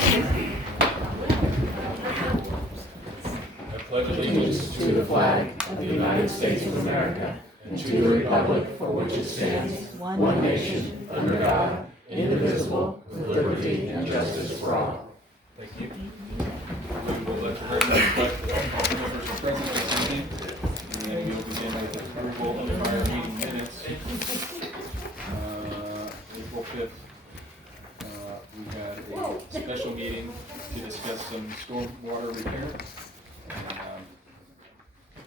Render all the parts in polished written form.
I pledge allegiance to the flag of the United States of America and to the republic for which it stands, one nation, under God, indivisible, with liberty and justice for all. Thank you. We will let the record reflect that all members are present this evening, and we'll begin with the approval of the prior meeting minutes. April 5th, we had a special meeting to discuss some stormwater repair.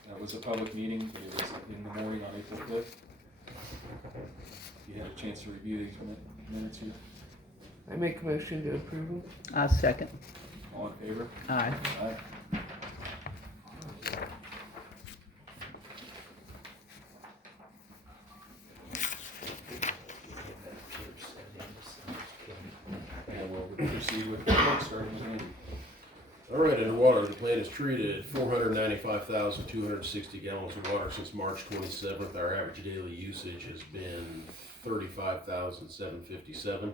That was a public meeting. It was in the morning on April 5th. You had a chance to review these minutes here. I make a motion to approve them. I'll second. All in favor? Aye. Aye. And we'll proceed with the report, starting with Andy. All right, underwater, the plant has treated 495,260 gallons of water since March 27th. Our average daily usage has been 35,757.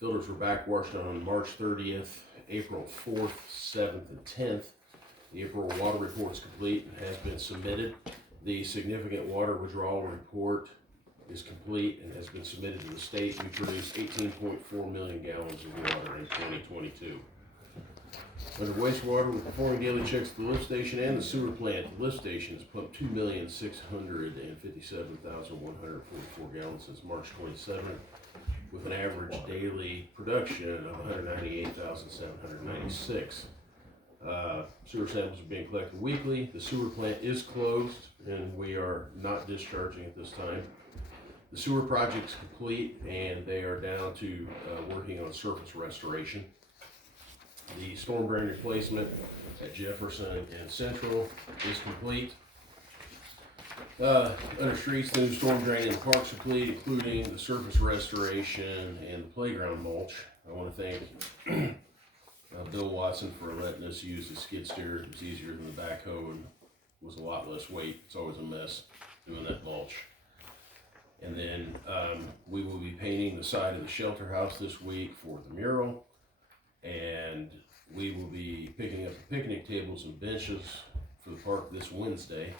Filters were backwashed on March 30th, April 4th, 7th, and 10th. The April water report is complete and has been submitted. The significant water withdrawal report is complete and has been submitted to the state. We produced 18.4 million gallons of water in 2022. Under wastewater, we're performing daily checks at the lift station and the sewer plant. The lift station has pumped 2,657,144 gallons since March 27th, with an average daily production of 198,796. Sewer samples are being collected weekly. The sewer plant is closed and we are not discharging at this time. The sewer project is complete and they are down to working on surface restoration. The storm drain replacement at Jefferson and Central is complete. Under streets, the new storm drain in the park's complete, including the surface restoration and the playground mulch. I want to thank Bill Watson for letting us use the skid steer. It was easier than the backhoe and was a lot less weight. It's always a mess doing that mulch. And then we will be painting the side of the shelter house this week for the mural. And we will be picking up the picnic tables and benches for the park this Wednesday.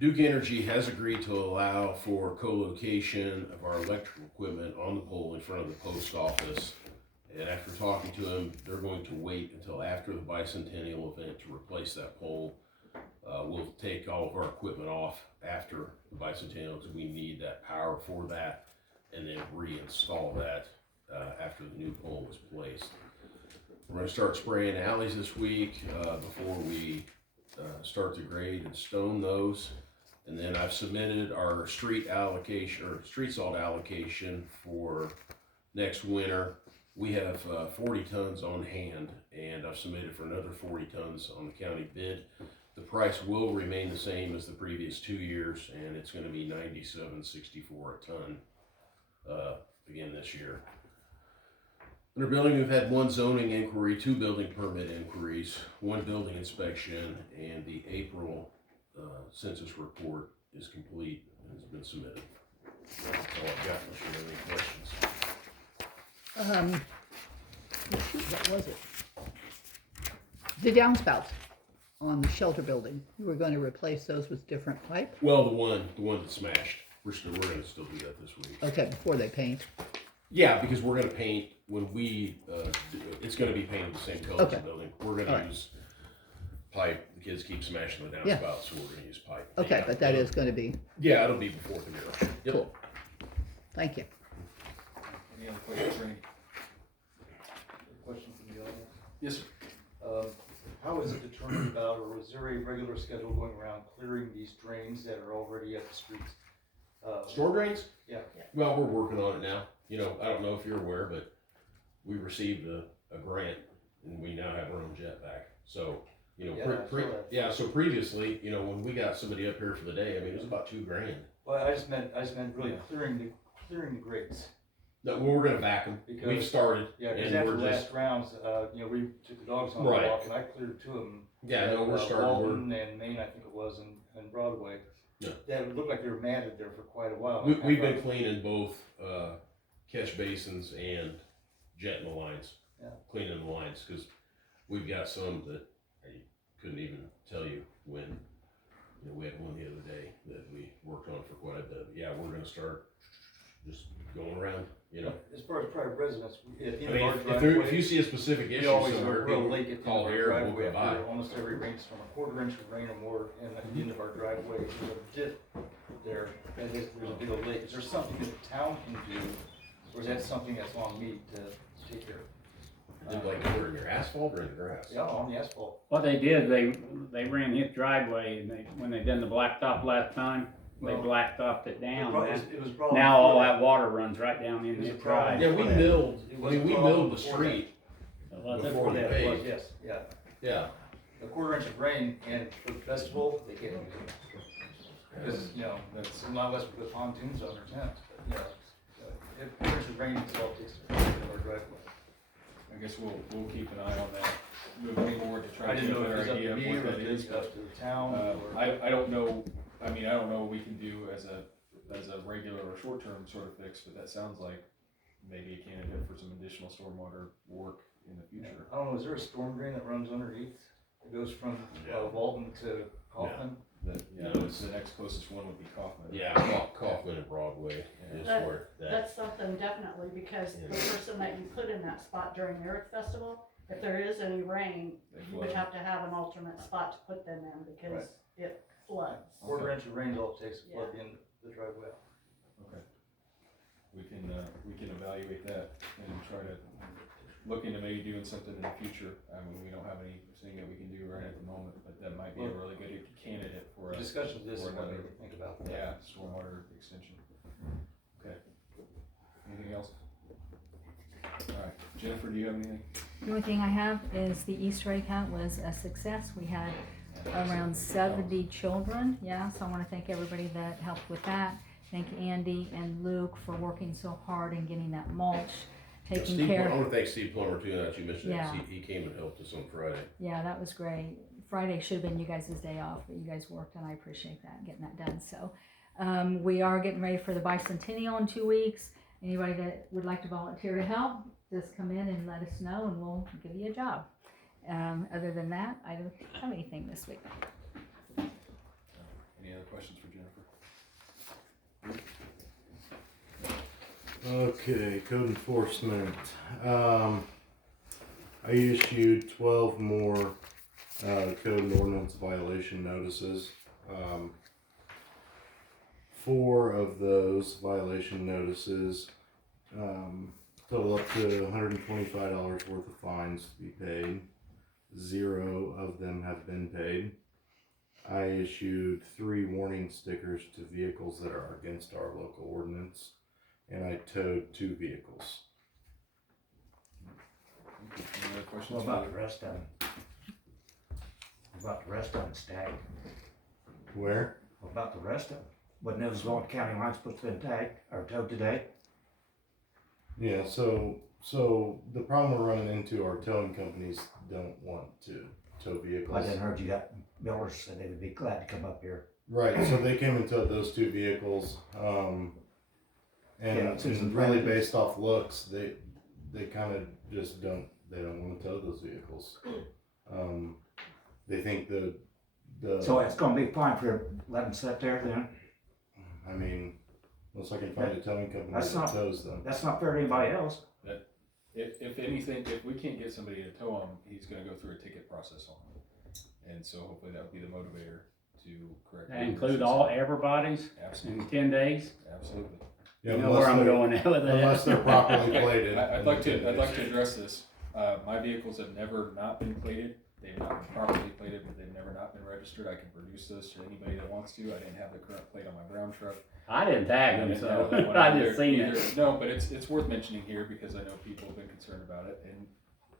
Duke Energy has agreed to allow for co-location of our electrical equipment on the pole in front of the post office. And after talking to them, they're going to wait until after the bicentennial event to replace that pole. We'll take all of our equipment off after the bicentennial because we need that power for that, and then reinstall that after the new pole was placed. We're going to start spraying alleys this week before we start to grade and stone those. And then I've submitted our street allocation or street salt allocation for next winter. We have 40 tons on hand, and I've submitted for another 40 tons on the county bid. The price will remain the same as the previous 2 years, and it's going to be $97.64 a ton again this year. Under building, we've had one zoning inquiry, 2 building permit inquiries, 1 building inspection, and the April census report is complete and has been submitted. That's all I've got. Unless you have any questions. What was it? The downspouts on the shelter building. You were going to replace those with different pipe? Well, the one that smashed. We're going to still do that this week. Okay, before they paint. Yeah, because we're going to paint when we. It's going to be painted the same color as the building. We're going to use pipe. The kids keep smashing the downspouts, so we're going to use pipe. Okay, Yeah, but that is going to be Yeah, it'll be before the mural. Yep. cool. Thank you. Any other questions, Randy? Question from the audience. Yes, sir. How is it determined about, or is there a regular schedule going around clearing these drains that are already at the streets? Storm drains? Yeah. Well, we're working on it now. You know, I don't know if you're aware, but we received a grant and we now have our own jetpack. So, you know, so previously, you know, when we got somebody up here for the day, I mean, it was about $2,000. Well, I just meant really clearing the grates. No, well, we're going to back them. Because, We've started. Yeah, because and after we're the last rounds, you know, we took the dogs on the walk, and I cleared 2 of them. Yeah, no, we're starting. Walton and Maine, I think it was, and Broadway. Yeah. That looked like they were matted there for quite a while. We've been cleaning both catch basins and jetting the lines. Yeah. cleaning the lines, cause we've got some that I couldn't even tell you when. You know, we had one the other day that we worked on for quite a bit. Yeah, we're gonna start just going around, you know. As far as private residents, at the I end of mean, our if you driveway, see a specific we issue always somewhere, will lake at the call end of here our and we'll driveway come by. after almost every rainstorm, a quarter inch of rain or more, and at the end of our driveway, there's a dip there, and there's a bit of lake. Is there something that the town can do, or is that something that's on me to take care of? Like during your asphalt or in the grass? Yeah, on the asphalt. What they did, they ran his driveway, and when they done the blacktop last time, they Well, blacktopped it down. It was probably. Now all that water runs right down It in was his a problem. drive. Yeah, we milled, It I was mean, a we problem milled the before street Well, that's before what we that paved. was. Yes, yeah. Yeah. A quarter inch of rain, and for the festival, they can't use it. Because, you know, that's not unless we put pontoons on their tents, but, you know, if quarter inch of rain itself takes care of our driveway. I guess we'll keep an eye on that moving forward to I try to didn't get a know if it better was up idea to of me what or that if is, it's up but to the town or. I don't know, I mean, I don't know what we can do as a regular or short-term sort of fix, but that sounds like maybe a candidate for some additional stormwater work in the future. I don't know, is there a storm drain that runs underneath? It goes from Walton to Kaufman? The next closest one would be Kaufman. Yeah, Kaufman and Broadway is That- where that, That's something definitely, because the person that you put in that spot during the Earth Festival, if there is any rain, you would have to have an alternate spot to put them in, because it floods. Quarter inch of rain is all it takes to flood the end of the driveway out. Okay. We can evaluate that and try to look into maybe doing something in the future. I mean, we don't have anything that we can do right at the moment, but that might be a really good candidate for The us. discussion of this is or what made another- me think about that. Yeah, stormwater extension. Okay. Anything else? Alright, Jennifer, do you have anything? The only thing I have is the Easter egg hunt was a success. We had around 70 children, yeah, so I want to thank everybody that helped with that. Thank Andy and Luke for working so hard and getting that mulch taken Steve, care I of. wanna thank Steve Plummer too, now that you mentioned that, Yeah. he came and helped us on Friday. Yeah, that was great. Friday should have been you guys' day off, but you guys worked and I appreciate that, getting that done. So we are getting ready for the bicentennial in 2 weeks. Anybody that would like to volunteer to help, just come in and let us know and we'll give you a job. Other than that, I don't have anything this week. Any other questions for Jennifer? Okay, code enforcement. I issued 12 more code and ordinance violation notices. 4 of those violation notices total up to $125 worth of fines to be paid. 0 of them have been paid. I issued 3 warning stickers to vehicles that are against our local ordinance, and I towed 2 vehicles. Any other questions? What about the rest of them? What about the rest of them, Stag? Where? What about the rest of them? Wasn't those going county lines supposed to be tagged or towed today? Yeah, so the problem we're running into, our towing companies don't want to tow vehicles. I didn't heard you got millers said they would be glad to come up here. Right, so they came and towed those 2 vehicles, and Susan really Francis. based off looks, they kind of just don't want to tow those vehicles. They think the So it's gonna be fine for letting them sit there then? I mean, unless I can find a towing company That's that not- tows them. That's not fair to anybody else. If anything, if we can't get somebody to tow him, he's gonna go through a ticket process on him. And so hopefully that would be the motivator to correct. That include all, everybody's Absolutely, in 10 days? absolutely. Yeah, You know where I'm going now with unless that. they're properly plated. I'd like to address this. My vehicles have never not been plated. They've not been properly plated, but they've never not been registered. I can produce those to anybody that wants to. I didn't have the current plate on my brown truck. I didn't tag them, didn't so have that one I either- just seen either. it. No, but it's worth mentioning here because I know people have been concerned about it, and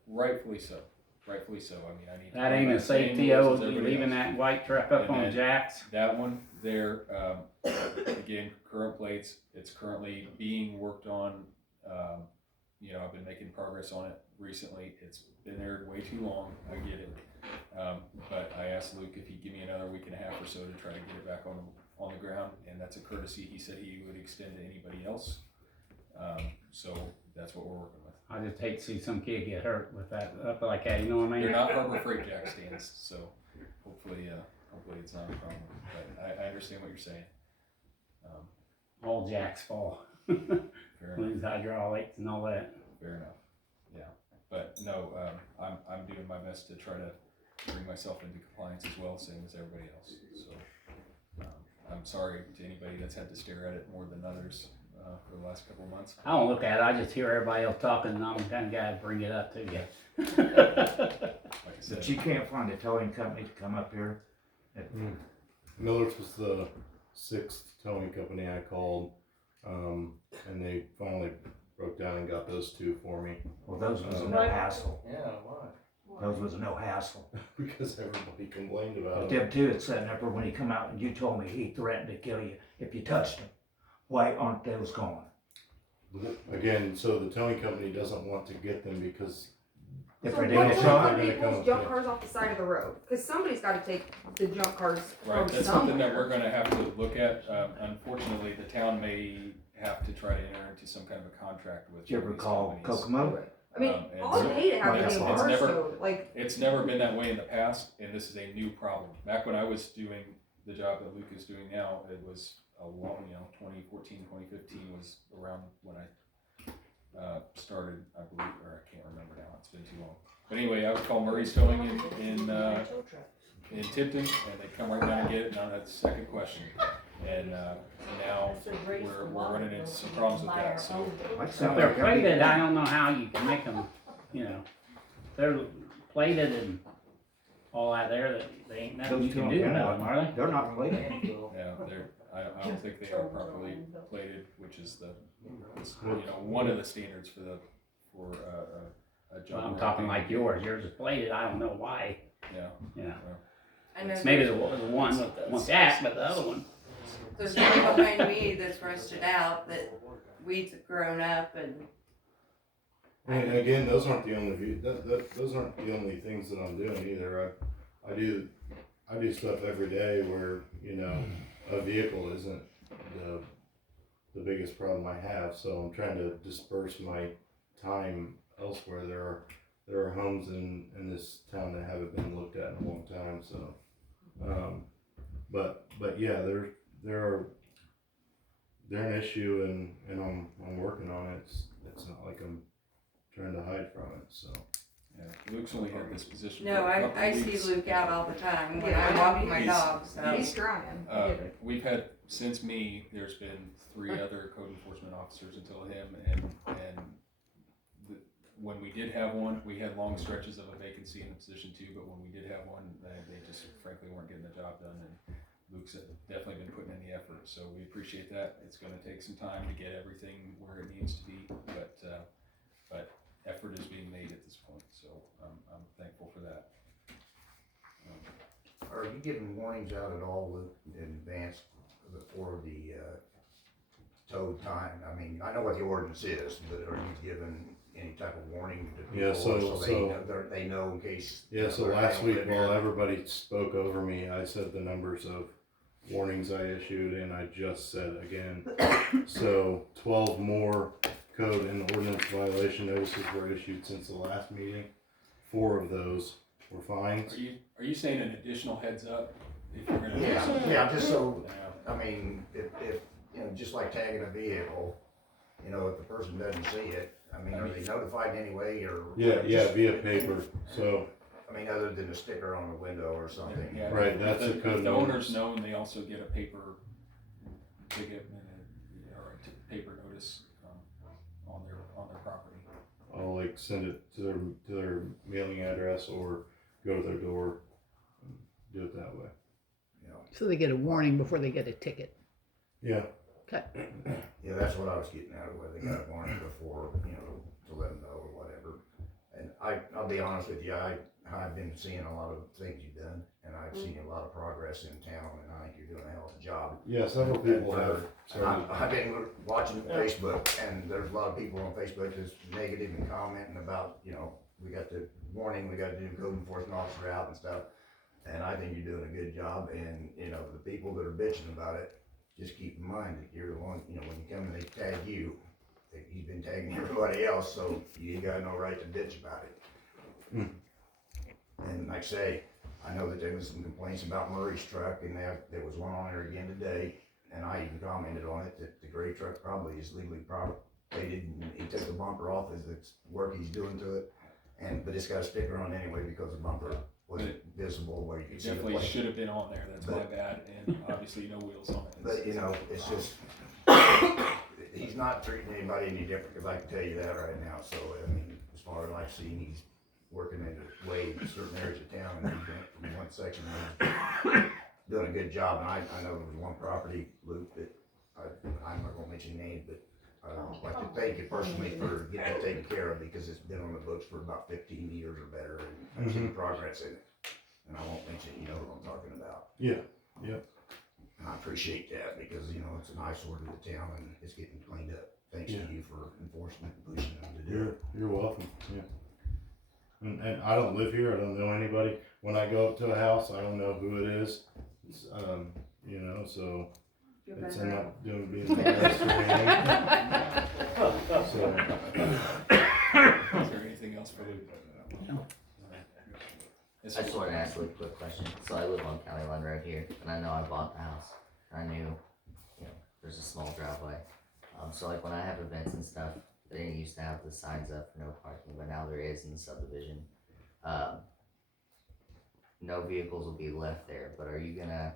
rightfully so. Rightfully so. I mean, I need to That follow ain't a the same safety rules ode, as everybody leaving else. that white truck up And on then- jacks. That one there, again, current plates. It's currently being worked on. I've been making progress on it recently. It's been there way too long. I get it. But I asked Luke if he'd give me another week and a half or so to try to get it back on the ground, and that's a courtesy he said he would extend to anybody else. So that's what we're working with. I just hate to see some kid get hurt with that up like that. You know what I They're mean? not Harbor Freight jack stands, so hopefully it's not a problem. But I understand what you're saying. All jacks fall. Fair enough. These hydraulics and all that. Fair enough. Yeah, but no, I'm doing my best to try to bring myself into compliance as well, same as everybody else. So I'm sorry to anybody that's had to stare at it more than others for the last couple of months. I don't look at it. I just hear everybody else talking, and I'm the kind of guy to bring it up to you. Like I said, But you can't find a towing company to come up here? Miller's was the 6th towing company I called, and they finally broke down and got those 2 for me. Well, those was no Right. hassle. Yeah, why? Those was no hassle. Because everybody complained about But it. them two that's sitting up there, when he come out and you told me he threatened to kill you if you touched him. Why aren't those gone? Again, so the towing company doesn't want to get them because If So they what didn't truck- junk try, they're gonna people's come junk up cars off the side of the road? Because somebody's got to take the junk cars right, from that's something that somewhere. we're gonna have to look at. Unfortunately, the town may have to try to enter into some kind of a contract with did you ever these call companies. Kokomo? I mean, and all so- I hate to have it's- the damn it's cars never- towed. Like, It's never been that way in the past, and this is a new problem. Back when I was doing the job that Luke is doing now, it was a long, 2014, 2015 was around when I started, I believe, or I can't remember now, it's been too long. But anyway, I would call Murray's Towing in Tipton, and they'd come right down and get it, now that's the second question. And now we're running into some problems with that, so. Like If sound they're like every- plated, I don't know how you can make them, they're plated and all that there, that they ain't nothing Those you two can on do to camera, them, are they? They're not plated. Yeah, I don't think they are properly plated, which is one of the standards for a junk. Well, I'm talking like yours is plated, I don't know why, Yeah. I know maybe the one with the one jack, but the other one. there's one behind me that's rusted out, that weeds have grown up and. And again, those aren't the only those aren't the only things that I'm doing either. I do stuff every day where a vehicle isn't the biggest problem I have. So I'm trying to disperse my time elsewhere. There are homes in this town that haven't been looked at in a long time. So, but yeah, they're an issue and I'm working on it. It's not like I'm trying to hide from it, so. Yeah, Luke's only had this position. No, for a couple I of see weeks. Luke out all the time when Yeah, I'm walking my he's- dog, so. He's trying. We've had, since me, there's been 3 other code enforcement officers until him, when we did have one, we had long stretches of a vacancy in the position too, but when we did have one, they just frankly weren't getting the job done, and Luke's definitely been putting in the effort, so we appreciate that. It's gonna take some time to get everything where it needs to be, but effort is being made at this point, so I'm thankful for that. Are you giving warnings out at all in advance before the tow time? I mean, I know what the ordinance is, but are you giving any type of warning to people? Yeah, They know in case. Yeah, so they're last gonna week live while here. everybody spoke over me, I said the numbers of warnings I issued and I just said again. So 12 more code and ordinance violation notices were issued since the last meeting. 4 of those were fines. Are you saying an additional heads up if you're gonna do Yeah, something? yeah, just so, Yeah. I mean, if, just like tagging a vehicle, if the person doesn't see it, I mean, are they notified in any way or? Yeah, via paper. So, I mean, other than a sticker on the window or something. Yeah, Right, that's if a code if the owners notice. know, and they also get a paper ticket or a paper notice on their property. I'll like send it to their mailing address or go to their door and do it that way. So they get a warning before they get a ticket. Yeah. Okay. Yeah, that's what I was getting at, whether they got a warning before, to let them know or whatever. And I'll be honest with you, I've been seeing a lot of things you've done, and I've seen a lot of progress in town, and I think you're doing a hell of a job. Yeah, several people have. I've been watching Facebook, and there's a lot of people on Facebook that's negative and commenting about, we got the warning, we got to do code enforcement officer out and stuff. And I think you're doing a good job, and, the people that are bitching about it, just keep in mind that you're the one, when you come and they tag you, he's been tagging everybody else, so you ain't got no right to bitch about it. And like I say, I know that there was some complaints about Murray's truck, and there was one on there again today, and I even commented on it, that the gray truck probably is legally plated, and he took the bumper off as it's work he's doing to it, but it's got a sticker on anyway because the bumper wasn't visible where you could It see the definitely plate. should have been on there, that's my bad, and obviously no wheels on it. But, you know, it's just, he's not treating anybody any different, cause I can tell you that right now, so, I mean, as far as I've seen, he's working in a way in certain areas of town, and he went from one section, and he's doing a good job, and I know there was one property, Luke, that, I'm not gonna mention names, but I'd like to thank you personally for getting it taken care of, because it's been on the books for about 15 years or better, and I've seen progress in it, and I won't mention, you know what I'm talking about. Yeah, yeah. And I appreciate that, because, you know, it's an eyesore to the town, and it's getting cleaned up, thanks to you for enforcement and pushing them to do it. You're welcome, yeah. And I don't live here, I don't know anybody. When I go up to a house, I don't know who it is. It's, you know, so it's not doing being embarrassed or anything. So, Is there anything else for Luke? No. I just wanted to ask a quick question. So I live on County Line Road here, and I know I bought the house. And I knew, you know, there's a small driveway. So like when I have events and stuff, they didn't used to have the signs up for no parking, but now there is in the subdivision. No vehicles will be left there, but are you gonna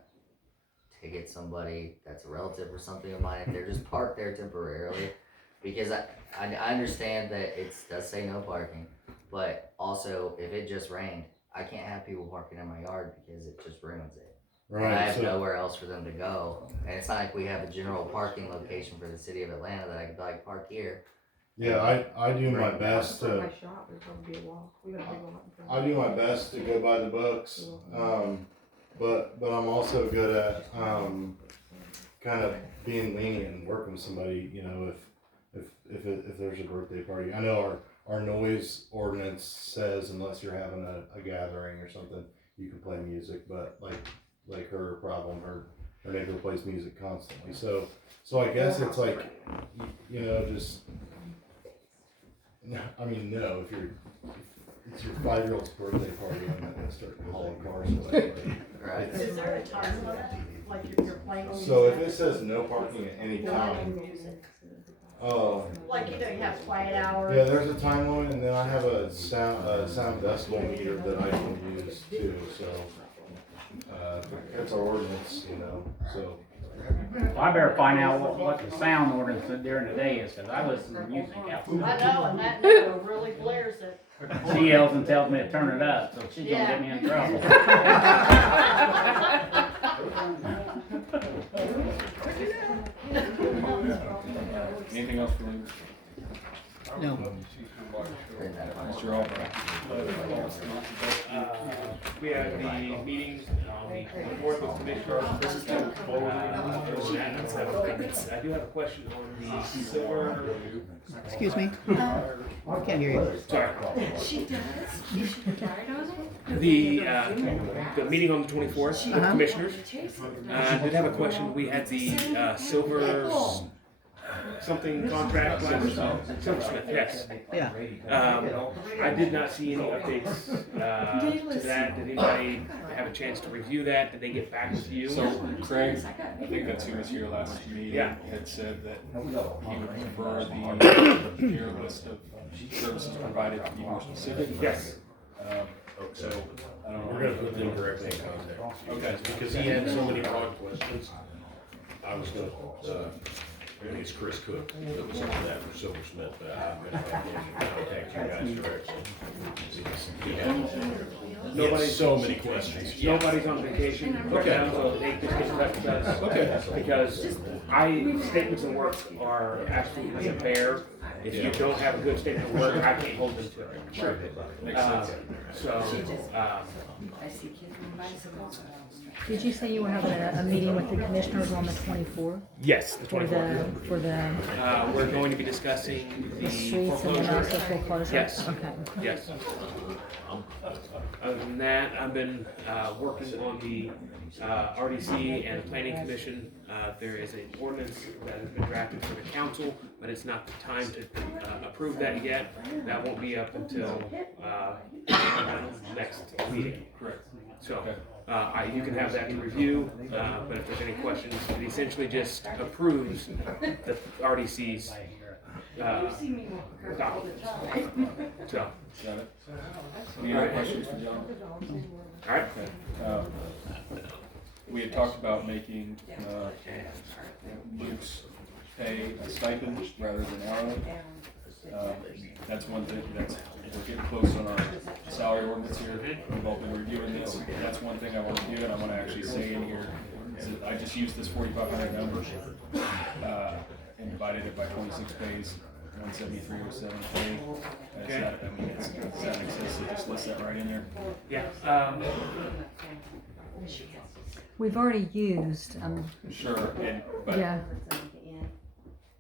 ticket somebody that's a relative or something of mine if they're just parked there temporarily? Because I understand that it does say no parking, but also if it just rained, I can't have people parking in my yard because it just ruins it. And I have nowhere else for them to go. And it's not like we have a general parking location for the city of Atlanta that I could like park here. yeah, I do my best to. I do my best to go by the books, but I'm also good at kind of being lenient and working with somebody. You know, if there's a birthday party, I know our noise ordinance says unless you're having a gathering or something, you can play music. But like her problem, her neighbor plays music constantly. So I guess it's like, you know, just. I mean, no, if it's your 5-year-old's birthday party, I'm not gonna start hauling cars away. Right. Is there a time limit, like if you're playing music? So if it says no parking at any time, Music. Like, you know, you have quiet hours. yeah, there's a time limit, and then I have a sound decibel meter that I can use too, so, that's our ordinance, you know, so. Well, I better find out what the sound ordinance during the day is, cause I listen to music outside. I know, and that neighbor really blares it. She yells and tells me to turn it up, so she's gonna get me in trouble. Anything else for Luke? No. Mr. Albright? We had the meeting on the fourth of Commissioner. I do have a question on the silver. Excuse me? I can't hear you. Sorry. She does? You should be tired of it? The meeting on the 24th of Commissioners. I did have a question. We had the silver something contract last Silversmith, yes. Yeah. I did not see any updates to that. Did anybody have a chance to review that? Did they get back with you? So Craig, I think that's who was here last meeting, Yeah. had said that he would prefer the tier list of services provided to be more specific. Yes. So, I don't know. We're gonna put them directly in contact. Okay. Because he had so many broad questions. I was gonna, it's Chris Cook that was on that for Silversmith, but I'm gonna contact you guys directly. He had so many questions. Nobody's on vacation right Okay. now, so they just get in touch with us. Okay. Because statements of work are absolutely fair. If you don't have a good statement of work, I can't hold them to it. Sure. Makes sense. I see kids on bicycles. Did you say you were having a meeting with the commissioners on the 24th? Yes, the For 24th. for the We're going to be discussing the streets and then also foreclosure. foreclosure? Yes. Okay. Yes. Other than that, I've been working on the RDC and the Planning Commission. There is an ordinance that has been drafted for the council but it's not the time to approve that yet. That won't be up until next meeting. Correct. So, you can have that to review, but if there's any questions, it essentially just approves the RDC's documents. So, Got it. Any other questions for John? all right. Okay. We had talked about making Luke's pay a stipend rather than hourly. That's one thing we're getting close on our salary ordinance here. We've all been reviewing this. That's one thing I want to do, and I want to actually say in here is that I just used this 4,500 number and divided it by 26 pays, 173.07 pay. Is that, I mean, is that excessive? Just list that right in there. Yeah. We've already used, Sure, but yeah,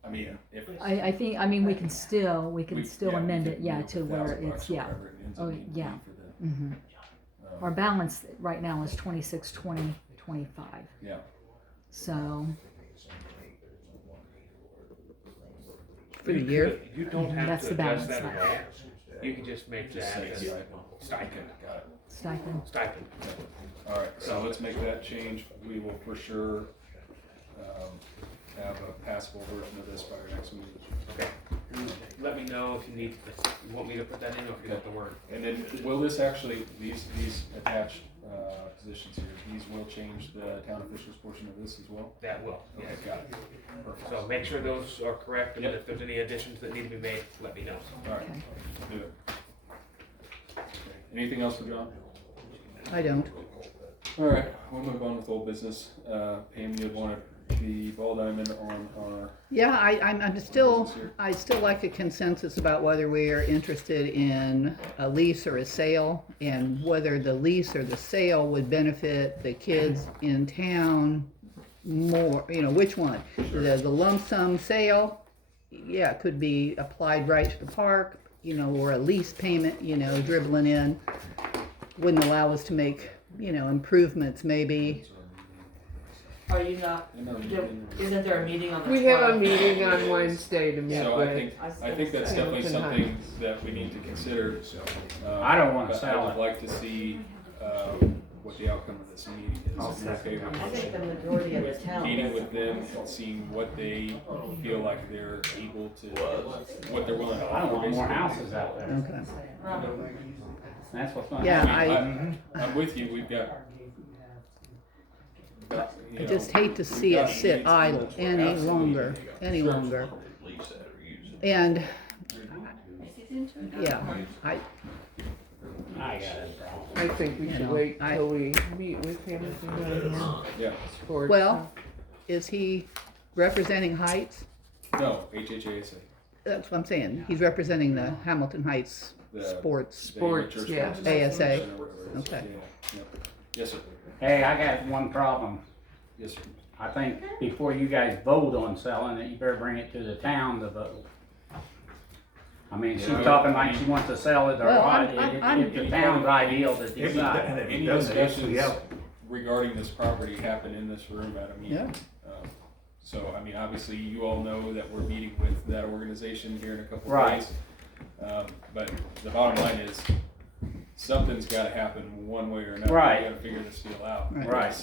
I mean, if I think, I mean, we can still yeah, amend we it, can yeah, move to where $1,000 it's, or yeah. whatever it ends up Oh, being yeah. for the, Mhm. Our balance right now is 26,20.25. yeah. So, For the year? You don't have That's to the adjust balance. that at all. You can just make Just that say as stipend. Got it. stipend. All right, so let's make that change. We will for sure have a passable version of this by our next meeting. Okay. Let me know if you want me to put that in or if you want the word. And then will this actually, these attached positions here, these will change the town officials portion of this as well? That will. Okay, Yes. got it. Perfect. So make sure those are correct, and Yep. if there's any additions that need to be made, let me know. All right, do it. Okay. Anything else for John? I don't. All right, we'll move on with old business. Pam, you wanted the ball diamond on our, Yeah, I still like a consensus about whether we are interested in a lease or a sale, and whether the lease or the sale would benefit the kids in town more, which one? The lump sum sale, yeah, could be applied right to the park, or a lease payment, dribbling in, wouldn't allow us to make, improvements maybe. Are you not, isn't there a meeting on the 12th? We have a meeting on Wednesday to meet so with. I think that's definitely Hamilton something that we need to consider. I don't wanna but sell I would it. like to see what the outcome of this meeting is. I'll If you're okay with I think the majority of the town. meeting with them and seeing what they feel like they're able to, what they're willing to I don't offer. want more basically. houses out there. Okay. That's what's gonna Yeah, happen. I'm with you, we've got. I just hate to see it sit idle any longer, And, yeah, I got it. I think we should wait till we meet with Hamilton. Yeah, well, is he representing Heights? no, HHASA. That's what I'm saying. He's representing the Hamilton Heights The- Sports. Sports, yeah. ASA. Or whatever it is. Okay. Yeah. Yes, sir. Hey, I got one problem. Yes, sir. I think before you guys vote on selling it, you better bring it to the town to vote. I mean, she's Yeah. talking like she wants to sell it or Well, what, I'm- it's the town's ideal to decide. Any discussions regarding this property happen in this room at a meeting. Yeah. So, I mean, obviously, you all know that we're meeting with that organization here in a couple of Right. days. But the bottom line is, something's gotta happen one way or another. Right. We gotta figure this deal out. Right.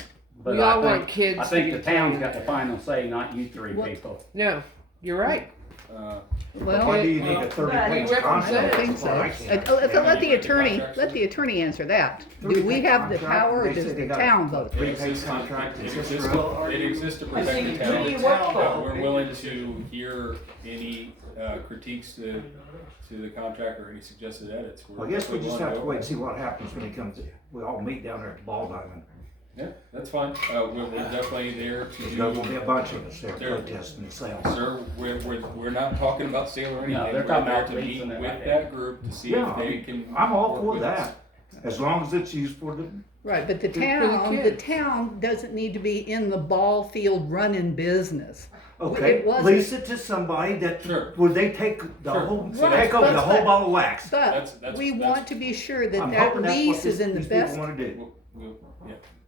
But We all I want think, kids I to think be the town's playing. got the final say, not you three What? people. No, you're right. Well, Why do you need a 30-page He I don't contract? think so. Well, I can't. Let the attorney answer that. Do we have the power or does the town vote? It exists to protect the town. Who do you work for? But we're willing to hear any critiques to the contract or any suggested edits. Well, I guess we just have to wait and see what happens when he comes, we all meet down there at the Ball Diamond. Yeah, that's fine. We're definitely there to There's gonna be do. a bunch of us there There- protesting the sale. Sir, we're not talking about sale or anything. No, they're We're talking there about to meet leasing it with right that group to see Yeah, if they can. I'm all work for with us. that, as long as it's used for the, Right, but the For the kids. town doesn't need to be in the ball field running business. okay, It wasn't- lease it to somebody that, Sure. would they take the Sure. whole, Right, take over the but- whole ball of wax? That's- But we that's- want to be sure that I'm that hoping that's what lease is in the these people best. wanna do.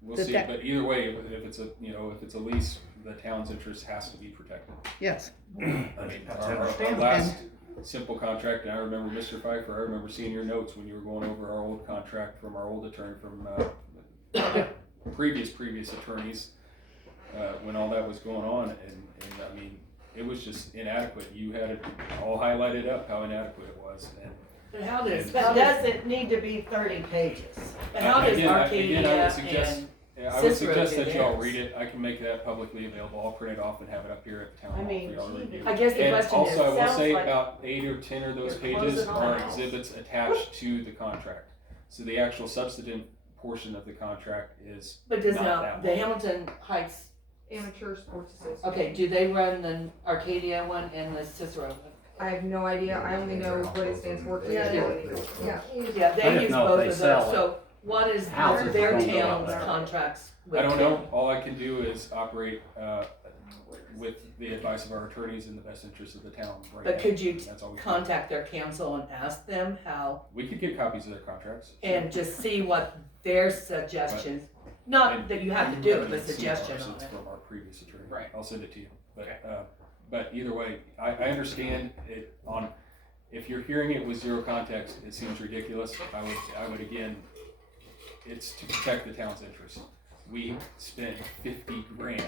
We'll see, That- but either way, if it's a, if it's a lease the town's interest has to be protected. Yes. I mean, our last simple contract, and I remember Mr. Pfeiffer, I remember seeing your notes when you were going over our old contract from our old attorney, from previous attorneys, when all that was going on, and I mean, it was just inadequate. You had it all highlighted up how inadequate it was, and But how does, But does it need to be 30 pages? but how does again, Arcadia I would suggest, and yeah, I would Cicero suggest do that y'all theirs? read it. I can make that publicly available. I'll print it off and have it up here at the town I hall mean, for y'all to review. I guess the And question also, I is, will sounds say like about 8 or 10 of those you're pages closing all are the house. exhibits attached to the contract. So the actual substantive portion of the contract is but does not now, that the long. Hamilton Heights, Amateur Sports Association. okay, do they run the Arcadia one and the Cicero one? I have no idea. I only know what it stands for. Yeah. Yeah. Yeah, I they didn't use know if both they of sell those, it. so what is Houses their don't go out town's there. contracts with I don't them? know. All I can do is operate with the advice of our attorneys in the best interest of the town right now. But could you That's all we can do. contact their council and ask them how, We could get copies of their contracts. and just see what their suggestions, not that you have to do it, but suggestion on It's it. from our previous attorney. Right. I'll send it to you. But either way, I understand it on, if you're hearing it with zero context, it seems ridiculous. I would again, it's to protect the town's interest. We spent 50 grand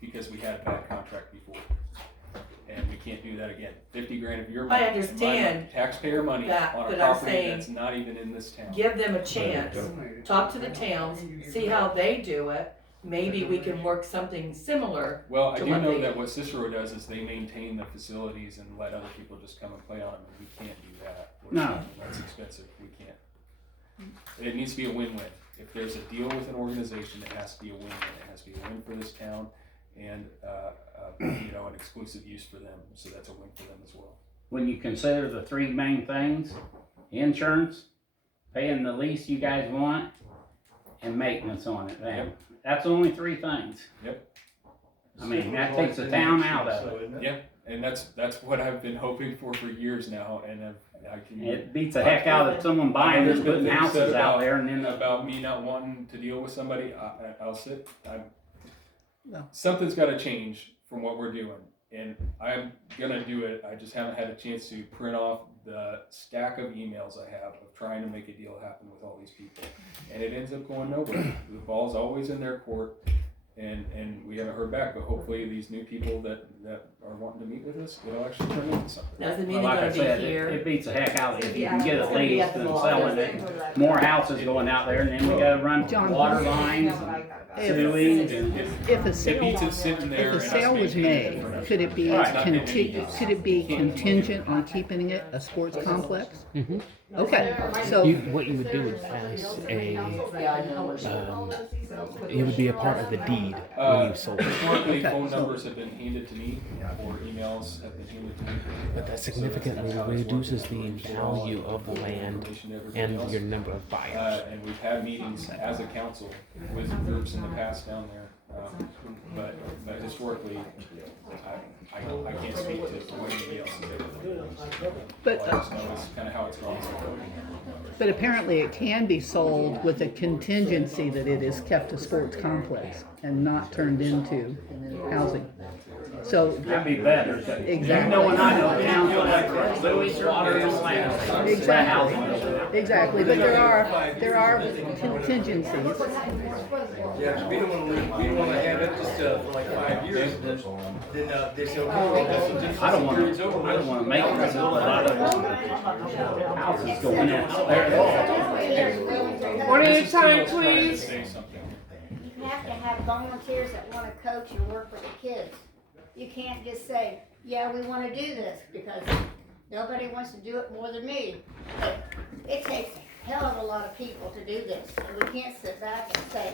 because we had a bad contract before. And we can't do that again. 50 grand of your money. I understand Taxpayer money that, on a but I'm property saying that's not even in this town. Give them a chance, talk to the towns, see how they do it, maybe we can work something similar. Well, I to do what know they that do. what Cicero does is they maintain the facilities and let other people just come and play on them, and we can't do that. No. That's expensive, we can't. It needs to be a win-win. If there's a deal with an organization, it has to be a win-win. It has to be a win for this town and, an exclusive use for them, so that's a win for them as well. When you consider the three main things, insurance, paying the lease you guys want, and maintenance on it, man. Yep. That's only three things. Yep. I mean, that takes the town out of it. Yeah, and that's what I've been hoping for years now, and I can. It beats the heck out of someone buying There's and been putting things said houses out about- there and then about me not wanting to deal with somebody. I'll sit. No. Something's got to change from what we're doing, and I'm gonna do it. I just haven't had a chance to print off the stack of emails I have of trying to make a deal happen with all these people, and it ends up going nowhere. The ball's always in their court. And we haven't heard back, but hopefully these new people that are wanting to meet with us, it'll actually turn into something. Doesn't mean Well, they're like I gonna said, be here. it beats the heck out of it. If you can Yeah, get it's it gonna be leased at the and mall. selling it, more houses going out there, and then we gotta run John, water lines, sewage, and If a It beats sale, it sitting there. if a and us sale was maintaining it made, for could it be Right. could it be contingent on keeping it a sports complex? Mhm. Okay, so, What you would do is pass a, Yeah, I know. it would be a part of the deed when Uh, you sold it. Historically, Okay. phone numbers have been handed to me, or emails have been handed to me. But that significantly reduces the value of the land and your number of buyers. And we've had meetings as a council with groups in the past down there. But historically, I can't speak to what anybody else is doing. but, All I just know is kind of how it's gone so far. but apparently it can be sold with a contingency that it is kept a sports complex and not turned into housing. So, that'd be better. Exactly. No one I know, town, like sewage, water, and land. exactly, but there are contingencies. Yeah, we don't wanna have it just, for like 5 years, then, they say, okay, I don't wanna make it, but I don't want houses going out there. One at a Mrs. time, Steele's trying to please. say something. You have to have volunteers that wanna coach and work with the kids. You can't just say, yeah, we wanna do this, because nobody wants to do it more than me. But it takes a hell of a lot of people to do this, and we can't sit back and say,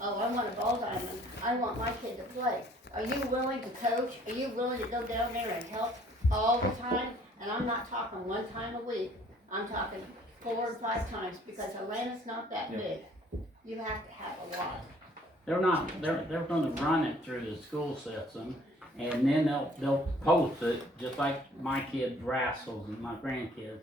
oh, I want a ball diamond, I want my kid to play. Are you willing to coach? Are you willing to go down there and help all the time? And I'm not talking one time a week, I'm talking 4 or 5 times, because Atlanta's not that big. You have to have a lot. They're gonna run it through the school system, and then they'll post it, just like my kid Rascals and my grandkids.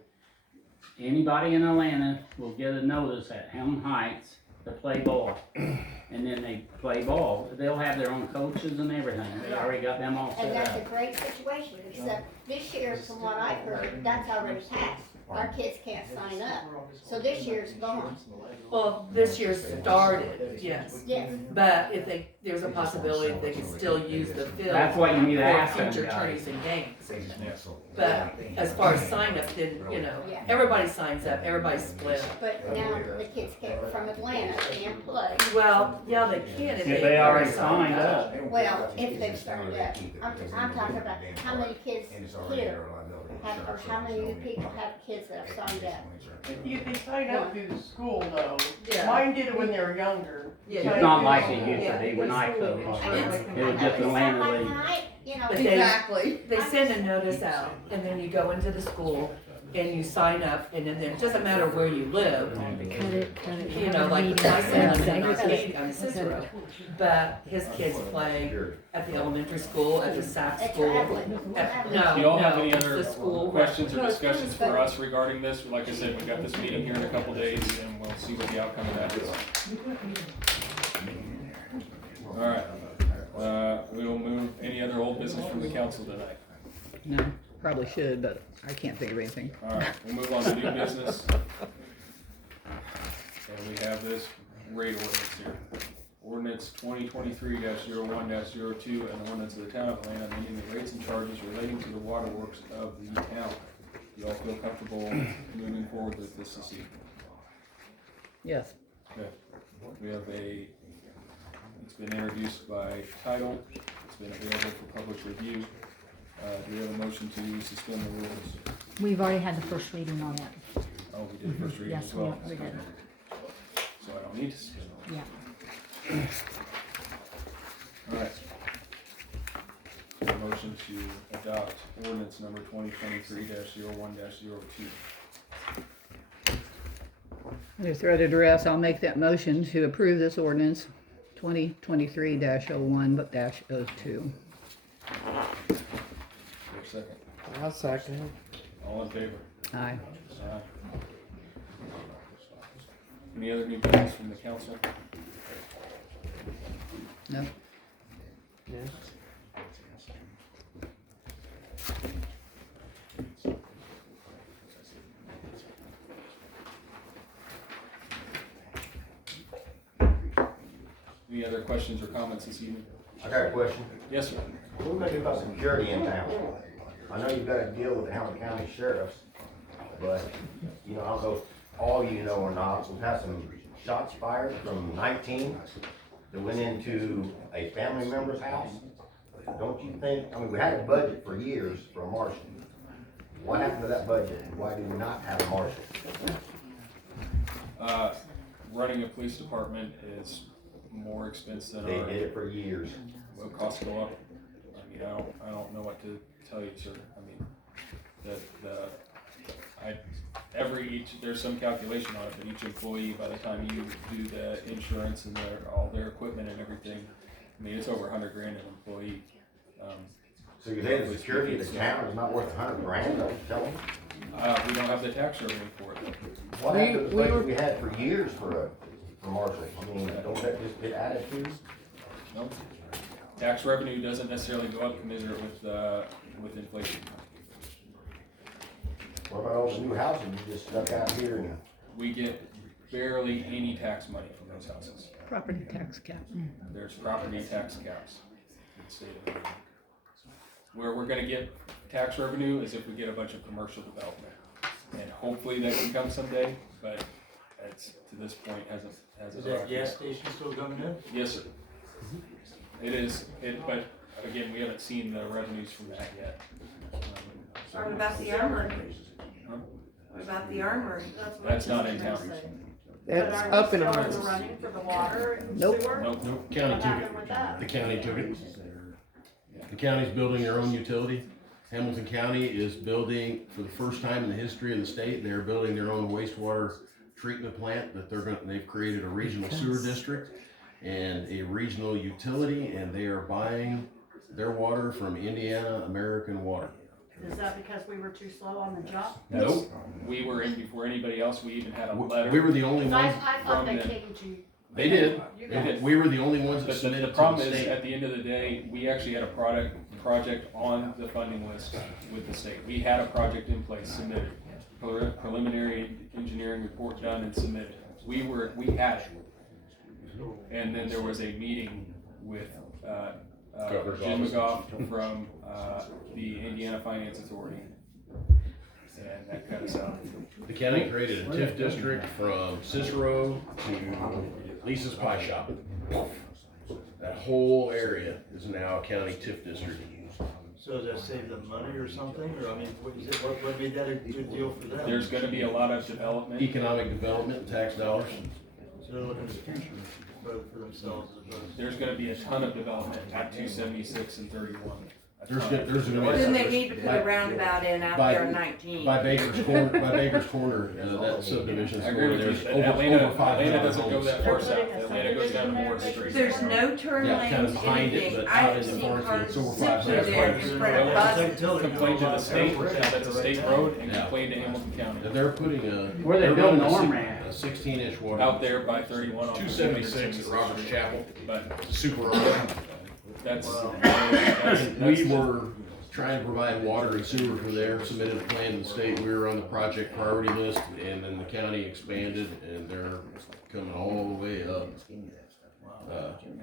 Anybody in Atlanta will get a notice at Hamilton Heights to play ball. And then they play ball. They'll have their own coaches and everything. They already got them all And set that's up. a great situation, except this year, from what I've heard, that's already passed. Our kids can't sign up, so this year's gone. Well, this year started, yes. Yes. But if there's a possibility they can still use the field. That's what you need to ask for them future guys. tourneys and games. Yeah. But as far as sign up, then, Yeah. everybody signs up, everybody's split. But now the kids from Atlanta can't play. Well, yeah, they can If they already signed up. Well, if they've started up, I'm talking about how many kids here have, or how many people have kids that have signed up. They sign up through the school though. Yeah. Mine did it when they were younger. Yeah. It's not like it used to be when I coached. It was just Atlanta League. But they send a notice out, and then you go into the school, and you sign up, and then it doesn't matter where you live. Cut it. Like my son lives in Northeast on Cicero, but his kids play at the elementary school, at the SAC school. Do y'all have any other the school. questions or discussions for us regarding this? Like I said, we've got this meeting here in a couple days, and we'll see what the outcome of that is. All right, we will move any other old business from the council tonight. No, probably should, but I can't think of anything. All right, we'll move on to new business. And we have this rate ordinance here. Ordinance 2023-01-02, an ordinance of the town of Atlanta amending the rates and charges relating to the waterworks of the town. Do y'all feel comfortable moving forward with this evening? Yes. Okay. We have it's been introduced by title. It's been available for public review. Do we have a motion to suspend the rules? We've already had the first reading on it. Oh, we did first reading as Yes, well. we did. So I don't need to suspend the rules. Yeah. All right. A motion to adopt ordinance number 2023-01-02. Under threat of duress, I'll make that motion to approve this ordinance 2023-01-02. For a second. I'll second. All in favor? Aye. Aye. Any other new business from the council? No. Yes. Any other questions or comments this evening? I got a question. Yes, sir. What are we gonna do about security in town? I know you've got to deal with the Hamilton County sheriffs, but, I don't know if all you know or not, we've had some shots fired from 19 that went into a family member's house. Don't you think, we had a budget for years for a marshal. What happened to that budget? Why do we not have a marshal? Running a police department is more expensive than They did it for years. Will costs go up. I don't know what to tell you, sir. There's some calculation on it, but each employee, by the time you do the insurance and all their equipment and everything, it's over $100,000 an employee. So you're saying the security of the town is not worth $100,000, are you telling me? We don't have the tax revenue for it. What happened to the budget we had for years for marshals? Don't that just get added to? No. Tax revenue doesn't necessarily go up commensurate with inflation. What about all the new houses you just stuck out here and? We get barely any tax money from those houses. Property tax cap. There's property tax caps in the state of Atlanta. Where we're gonna get tax revenue is if we get a bunch of commercial development. And hopefully that can come someday, but it's, to this point, hasn't. Is that gas station still coming in? Yes, sir. It is, but again, we haven't seen the revenues from that yet. What about the armory? Huh? What about the armory? That's not in town. That's up in arms. Running for the water and Nope. sewer? Nope. County What took happened with that? it. The county took it. The county's building their own utility. Hamilton County is building, for the first time in the history of the state, they're building their own wastewater treatment plant that they've created a regional sewer district and a regional utility, and they are buying their water from Indiana American Water. Is that because we were too slow on the job? Nope. We were in before anybody else. We even had a letter. We were the only 'Cause ones. I thought from they the- came to They did. We were the only ones that But submitted the to the problem is, state. at the end of the day, we actually had a project on the funding list with the state. We had a project in place, submitted, preliminary engineering report done and submitted. We had it. And then there was a meeting with, Jim McGough from, the Indiana Finance Authority. And that cut us out. The county created a TIF district from Cicero to Lisa's Pie Shop. That whole area is now a county TIF district. So does that save them money or something, or I mean, what made that a good deal for them? There's gonna be a lot of development. Economic development, and tax dollars. So they're looking at the future for themselves as opposed to. There's gonna be a ton of development at 276 and 31. There's gonna be. Then they need to put a roundabout in out By- there in 19. By Baker's Corner, that subdivision. I agree with There's you, but over Atlanta 500 doesn't go homes. that far south. Atlanta goes down to Ward Street. There's no turn Yeah, lanes, kind of behind it, anything. but I out have in the seen farm field, cars it's over sit 500 through there in front of buses. Complain to the state, that's a state road, and complain to Hamilton County. They're putting Where they building the arm ramp? a 16-inch water. Out there by 31 on 276 at Roberts Chapel, But super. that's, We were trying to provide water and sewer for there, submitted a plan to the state, we were on the project priority list, and then the county expanded, and they're coming all the way up,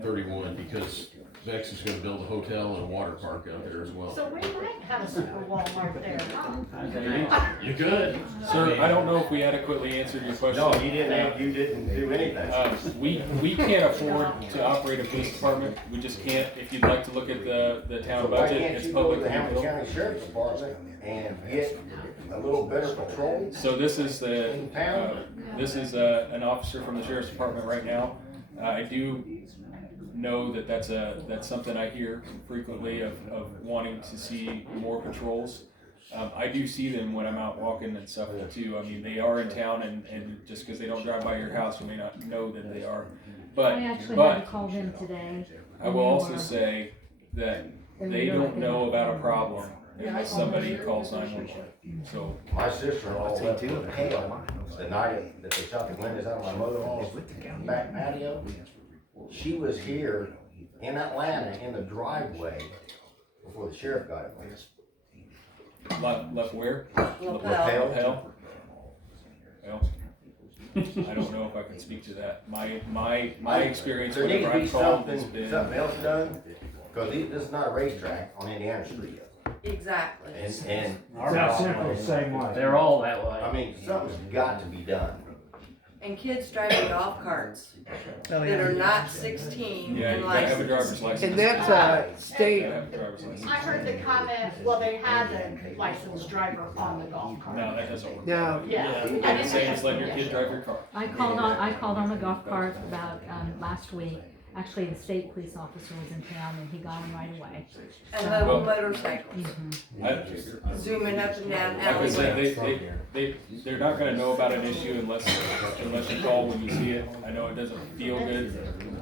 31, because Vex is gonna build a hotel and a water park out there as well. So we might have a super Walmart there, huh? You could. Sir, I don't know if we adequately answered your question. No, you didn't do anything. We can't afford to operate a police department, we just can't. If you'd like to look at the town So why budget, can't it's you go to public. the Hamilton County Sheriff's Department and get a little better patrol? So this is an officer from the sheriff's department right now. I do know that that's something I hear frequently of wanting to see more patrols. I do see them when I'm out walking and stuff too. I mean, they are in town, and just because they don't drive by your house, you may not know that they are. I actually had to call them today. I will also say that they don't know about a problem if somebody calls 911. So My sister-in-law left with hail the night that they shot the windows out of my mother-in-law's back patio. She was here in Atlanta in the driveway before the sheriff got it. left where? Lapel. Lapel. Well, I don't know if I can speak to that. My experience There needs whenever to be I've called has something been. else done, because this is not a racetrack on Indiana Street. Exactly. And South Central the same way. They're all that way. I mean, something's got to be done. And kids driving golf carts Oh, that yeah. are not 16 Yeah, and you gotta have a driver's licensed. license. And that's a state, You gotta have a driver's license. I heard the comment, well, they had a licensed driver on the golf cart. No, that doesn't work. no, Yeah. I'm just saying, just let your kid drive your car. I called on a golf cart about, last week. Actually, the state police officer was in town and he got him right away. And little motorcycles I- zooming up and down Like I said, alleyways. they're not gonna know about an issue unless you call when you see it. I know it doesn't feel good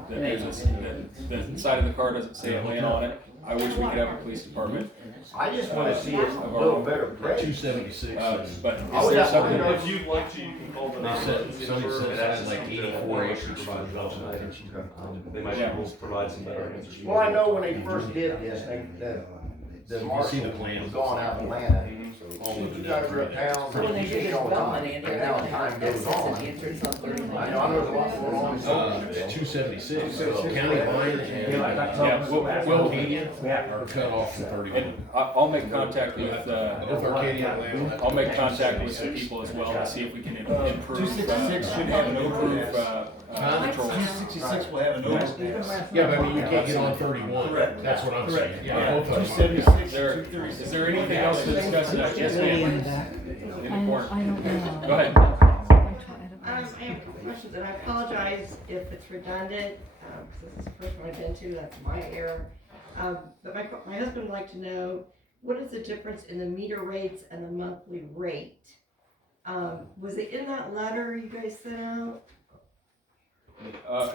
that that the side of the car doesn't say Atlanta on it. I wish we could have a police department. I just wanna see it a little better present. 276. But I is would there have- something? If you'd like to, you can call the. They said, somebody said that's like 84 acres. They might be able to provide some better answers. Well, I know when they first did this, the see marshal the plan. was gone out of Atlanta. You guys are uptown, When they you do see this all the time, development, and now time goes on. the entrance on 31. I know there's a lot going on. 276, county line and Yeah, we'll Arcadia are cut off from 31. And I'll make contact with, Both Arcadia and Atlanta. I'll make contact with some people as well to see if we can improve. 266 should have an improve, Control. control. 266 will have an overpass. Yeah, but I mean, you can't get on 31. Correct. That's what I'm saying. Correct. Yeah, both of them. 276, Is there anything else to discuss tonight? Yes, ma'am. In the corner. I don't know. Go ahead. I have questions, and I apologize if it's redundant, because this is the first one I've been to, that's my error. But my husband would like to know, what is the difference in the meter rates and the monthly rate? Was it in that letter you guys sent out?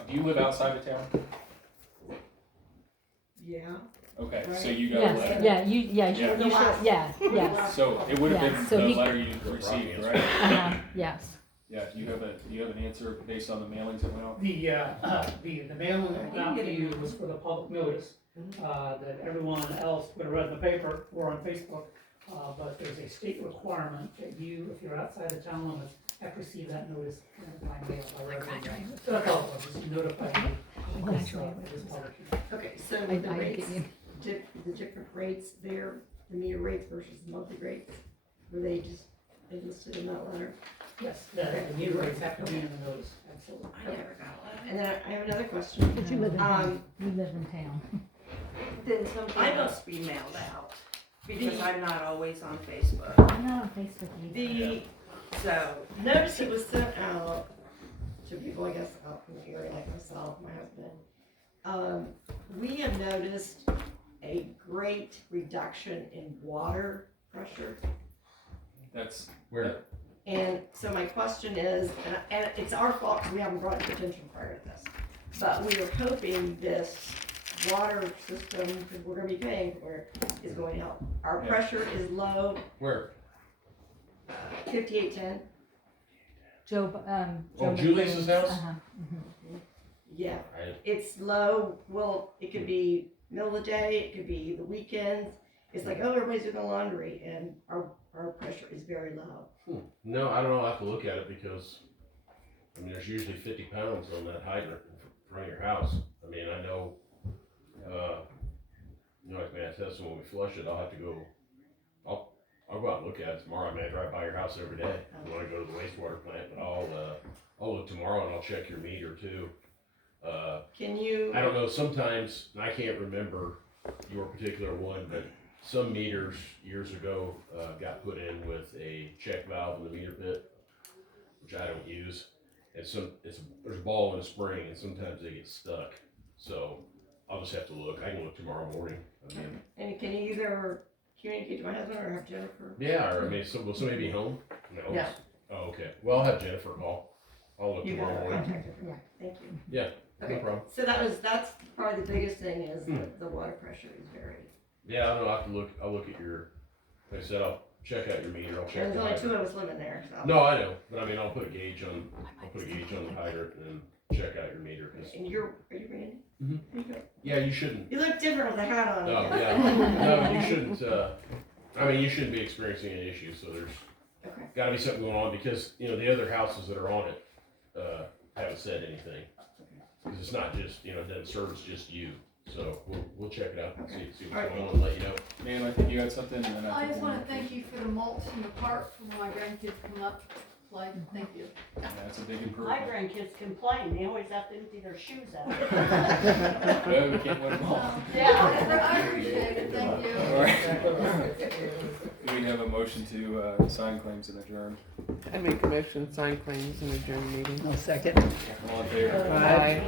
Do you live outside of town? Yeah. Okay, so Right. you got a Yes, letter. yeah, you should, yeah, yes. So it would have Yeah, been so the he- letter you received, right? Yes. Yeah, do you have an answer based on the mailings that went out? The mailing that went out to you was for the public notice, that everyone else would have read in the paper or on Facebook. But there's a state requirement that you, if you're outside the town limits, have to receive that notice by mail, by regular. So that's all it was, just notify me. Okay, so the rates, the different rates there, the meter rates versus the monthly rates, were they just listed in that letter? Yes, the meter rates have to be in the notice, absolutely. I never got a letter. And then I have another question. But you live in town. You live in town. Then something I don't- must be mailed out, because I'm not always on Facebook. I'm not on Facebook either. So, Notice it was sent out to people, I guess, out in the area like myself, my husband. We have noticed a great reduction in water pressure. That's Where? And so my question is, and it's our fault because we haven't brought it to attention prior to this, but we are hoping this water system, because we're gonna be paying for it, is going to help. Our Yeah. pressure is low, Where? 5810. Joe, Oh, Julie's house? Uh-huh. Yeah, I, it's low. Well, it could be middle of the day, it could be the weekends. It's like, oh, everybody's doing laundry, and our pressure is very low. no, I don't know, I'll have to look at it because, I mean, there's usually 50 pounds on that hydrant in front of your house. I mean, I know, like man, test when we flush it, I'll have to go, I'll go out and look at it tomorrow. I mean, I drive by your house every day when I go to the wastewater plant, but I'll look tomorrow and I'll check your meter too. Can you? I don't know, sometimes, and I can't remember your particular one, but some meters years ago, got put in with a check valve in the meter pit, which I don't use. And there's a ball in a spring and sometimes they get stuck. So I'll just have to look. I can look tomorrow morning. I mean, And can you either communicate to my husband or have Jennifer? yeah, or I mean, will somebody be home? No. Yeah. Oh, okay. Well, I'll have Jennifer call. I'll look You tomorrow got morning. contact her. Thank you. Yeah, Okay. no problem. So that's probably the biggest thing is the water pressure is very. Yeah, I don't know. I'll have to look. I'll look at your, like I said, I'll check out your meter. I'll check. And the there's only two hydrant. of us living there, so. No, I know, but I mean, I'll put a gauge on the hydrant and check out your meter. 'Cause- And are you Randy? Mhm. Are you good? yeah, you shouldn't. You look different with a hat on. No, yeah, no, you shouldn't. I mean, you shouldn't be experiencing any issues. So there's Okay. got to be something going on because the other houses that are on it haven't said anything because it's not just it doesn't service just you. So we'll check it out and see what's going on and let you know. Man, I think you had something, and then I think just we'll wanna move thank you for the mulch in the park for when my grandkids come up, play, thank you. Yeah, that's a big My improvement. grandkids complain, they always have to empty their shoes out. Well, we can't win them all. Yeah, I appreciate it, thank you. All right. Do we have a motion to sign claims and adjourn? I make a motion to sign claims and adjourn meeting. No second. All in favor? Aye.